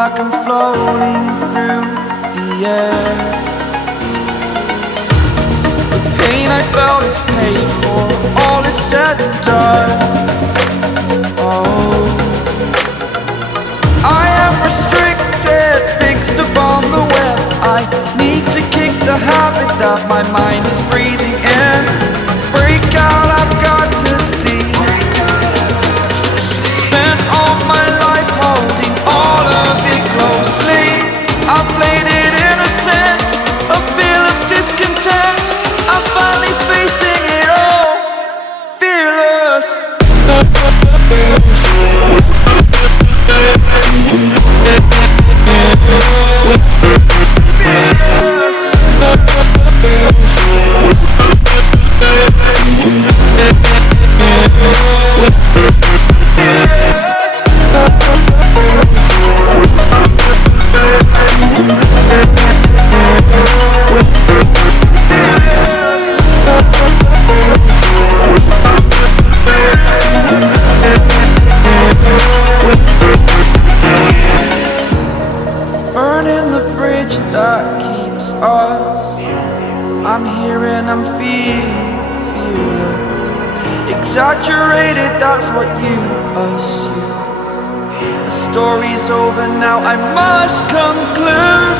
like I'm floating through the air. The pain I felt is paid for, all is said and done. Oh, I am restricted, fixed upon the web. I need to kick the habit that my mind is breathing in. Break out, I've got to see. Spent all my life holding all of it closely. I played it innocent, a feel of discontent. I'm finally facing it all, fearless. Burning the bridge that keeps us. I'm here and I'm feeling fearless. Exaggerated, that's what you assume. The story's over now, I must conclude.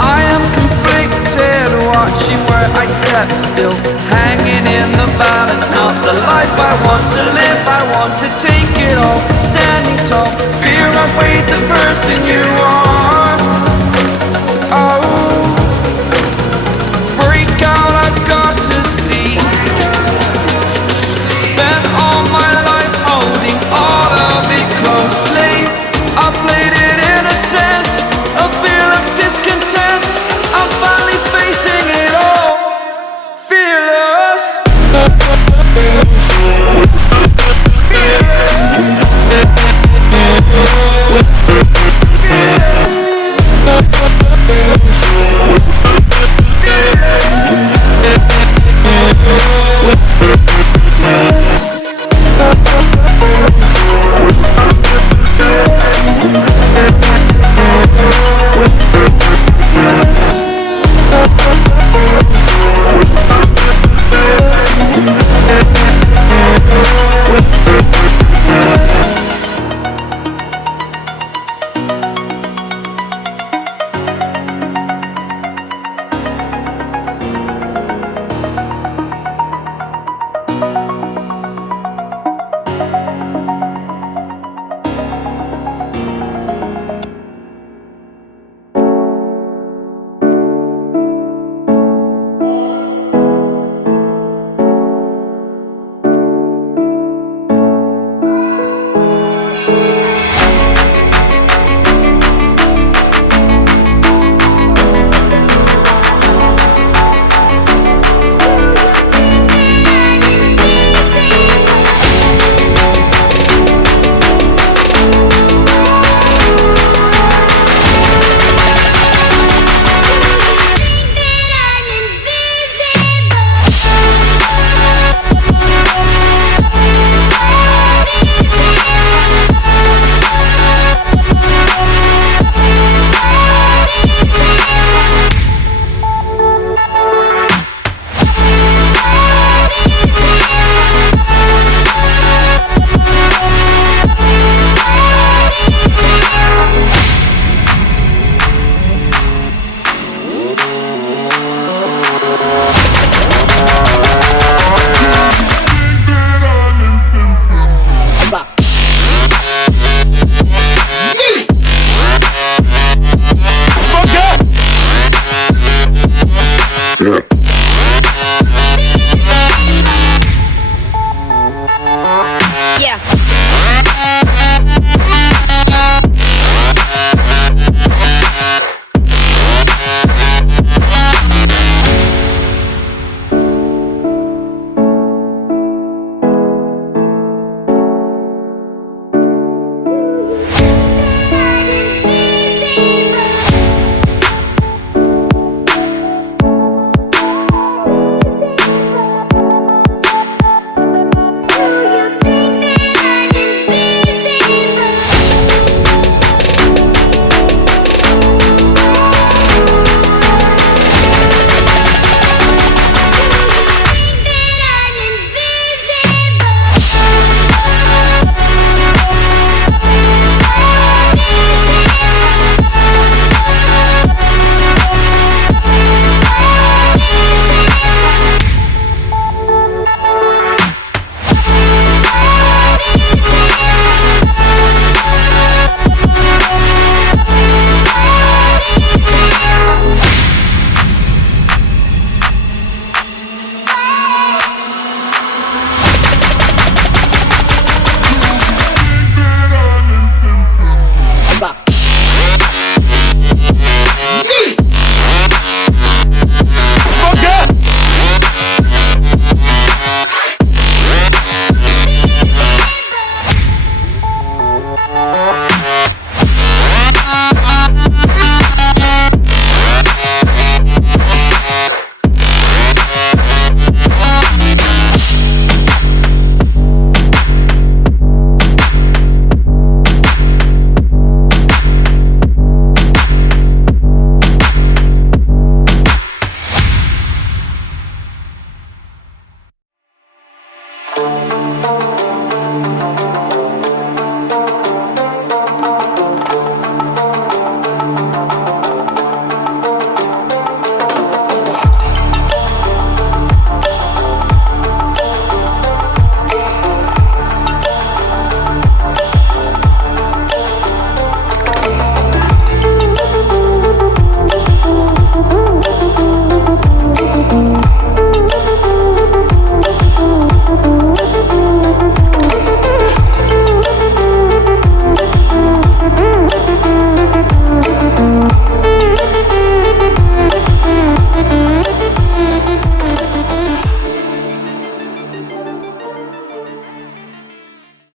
I am conflicted, watching where I step still, hanging in the balance. Not the life I want to live, I want to take it all. Standing tall, fear outweighed the person you are. Oh, break out, I've got to see. Spent all my life holding all of it closely. I played it innocent, a feel of discontent. I'm finally facing it all, fearless. Yeah.